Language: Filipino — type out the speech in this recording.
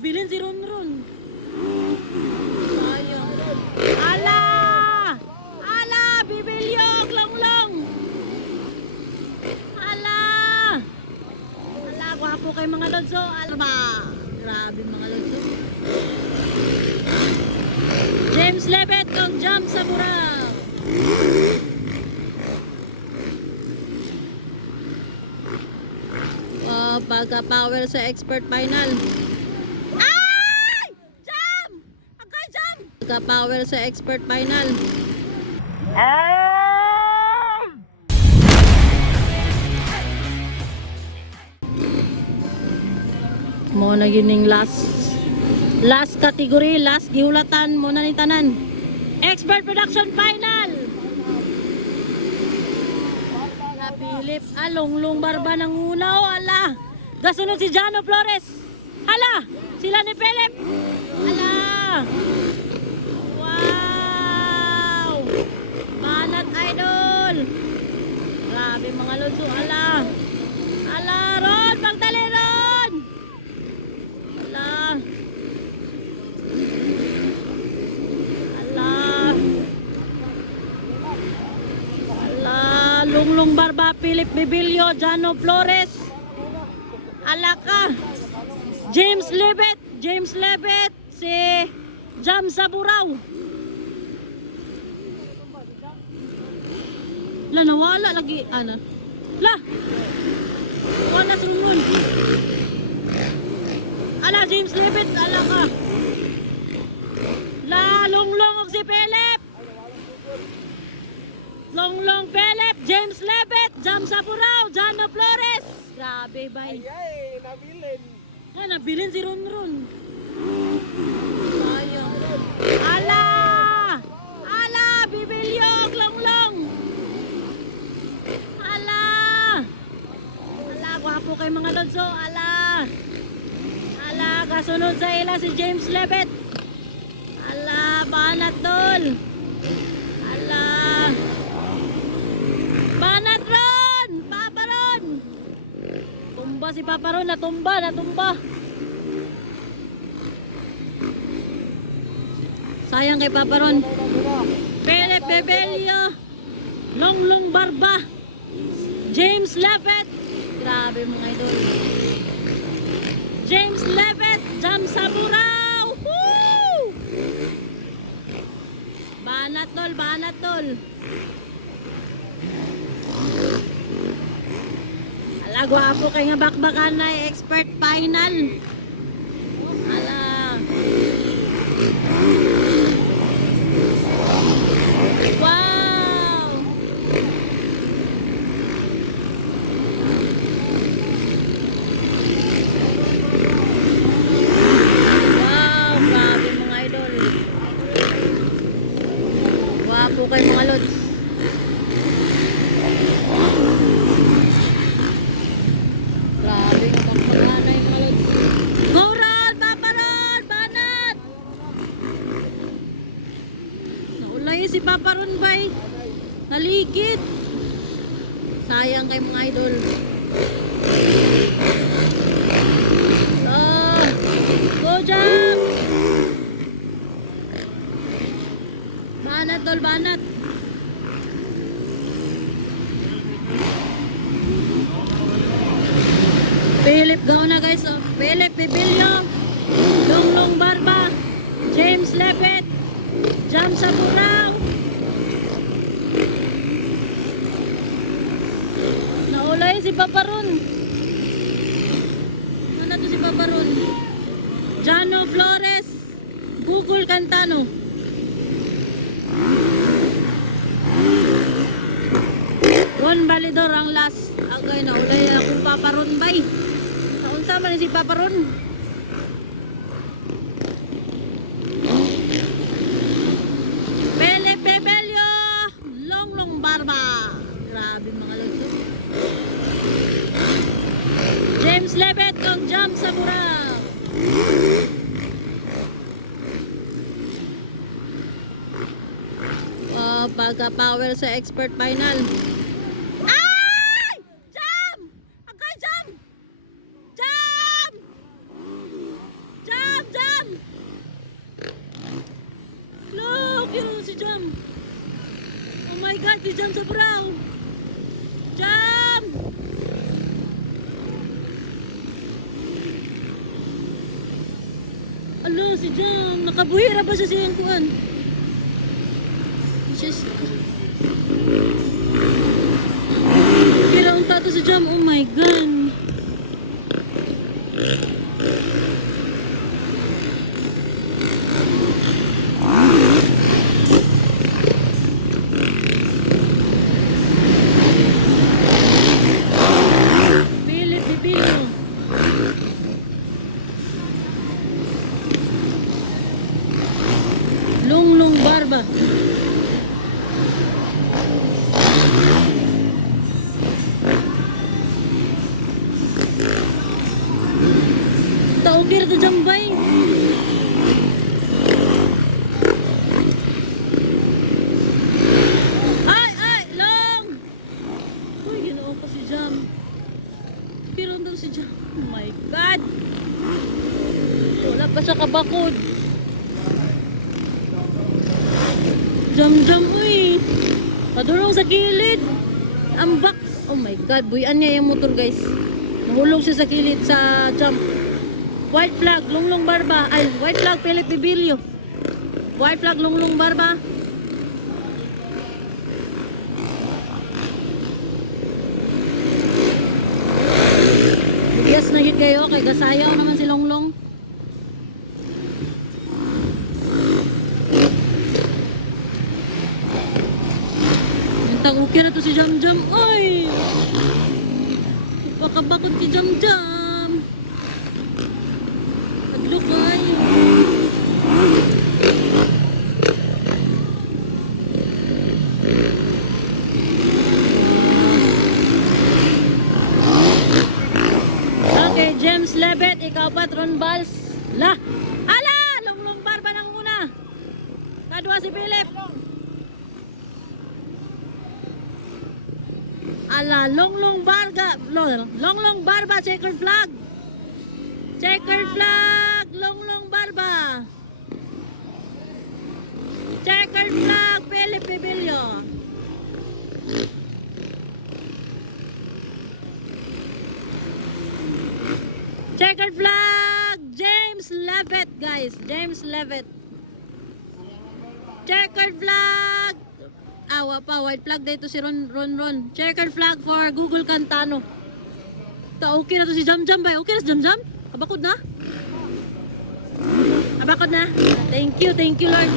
nabilin si Ronron. Sayang. Ala! Ala! Bibilyog! Longlong! Ala! Ala! Gwapo kay mga lodso. Ala ba? Grabe mga lodso. James Lebet ng jump sa mura. Pagka-power sa expert final. Ay! Jump! Agay jump! Pagka-power sa expert final. Mo na gining last category, last giulatan mo na ni tanan. Expert production final. Philip, Longlong Barba ng unaw, ala. Gasunod si Jano Flores. Hala, sila ni Philip. Ala. Wow. Banat idol. Grabe mga lodso, ala. Ala, Ron, pagdali Ron. Ala. Ala. Ala, Longlong Barba, Philip Bibilio, Jano Flores. Alaka. James Lebet, si Jam Saburaw. La, nawala lagi, ana. La. Wala sunod. Ala, James Lebet, alaka. La, Longlong og si Philip. Longlong Philip, James Lebet, Jam Saburaw, Jano Flores. Grabe, bay. Ay, nabilin. Nabilin si Ronron. Sayang. Ala! Ala! Bibilyog! Longlong! Ala! Ala! Gwapo kay mga lodso. Ala! Ala! Kasunod sa ila si James Lebet. Ala! Banat tol! Ala! Banat Ron! Papa Ron! Tumba si Papa Ron. Natumba. Sayang kay Papa Ron. Philip Bebelio, Longlong Barba, James Lebet. Grabe mga idol. James Lebet, Jam Saburaw. Woo! Banat tol. Ala, gwapo kay nga bakbakan na expert final. Ala. Wow! Wow, grabe mga idol. Gwapo kay mga lods. Grabe nga bakbakan na yung mga lods. Go Ron! Papa Ron! Banat! Naulay si Papa Ron bay. Naligid. Sayang kay mga idol. Go Jack! Banat tol, banat. Philip gaw na guys. Oh. Philip Bibilio, Longlong Barba, James Lebet, Jam Saburaw. Naulay si Papa Ron. Ano to si Papa Ron? Jano Flores, Google Cantano. Ron Balidor ang last. Agay naulay na akong Papa Ron bay. Naunsa man si Papa Ron. Philip Bebelio, Longlong Barba. Grabe mga lodso. James Lebet ng Jam Saburaw. Pagka-power sa expert final. Ay! Jam! Agay jam! Jam! Jam! si Jam sa brow. Jam! Alo, si Jam. Nakabuhira ba siya siyang kuan? Just... Kira unta to si Jam. Oh my God. Philip Bibilio. Lunglung Barba. Taukir to Jambay. Ay, long. Uy, ginoo pa si Jam. Pero daw si Jam. Oh my God. Wala pa siya kabakod. Jam, uy. Padulong sa kilid. Ambak. Oh my God, buyan niya yung motor, guys. Nahulog siya sa kilid sa Jam. White flag, Lunglung Barba. Ay, white flag, Philip Bibilio. White flag, Lunglung Barba. Yes, nagit kayo. Kay gasayaw naman si Longlong. Mintang okay na to si Jam. Ay! Pakabakot si Jam. Naglukay. Okay, James Lebet, ikaw patron Bals. La! Ala! Lunglung Barba ng una. Kadwa si Philip. Ala, Lunglung Barba, checkered flag. Checkered flag, Lunglung Barba. Checkered flag, Philip Bibilio. Checkered flag, James Levitt, guys. James Levitt. Checkered flag. Awa pa, white flag dito si Ron. Checkered flag for Google Cantano. Okay na to si Jam ba? Okay na si Jam? Abakod na? Abakod na? Thank you Lord.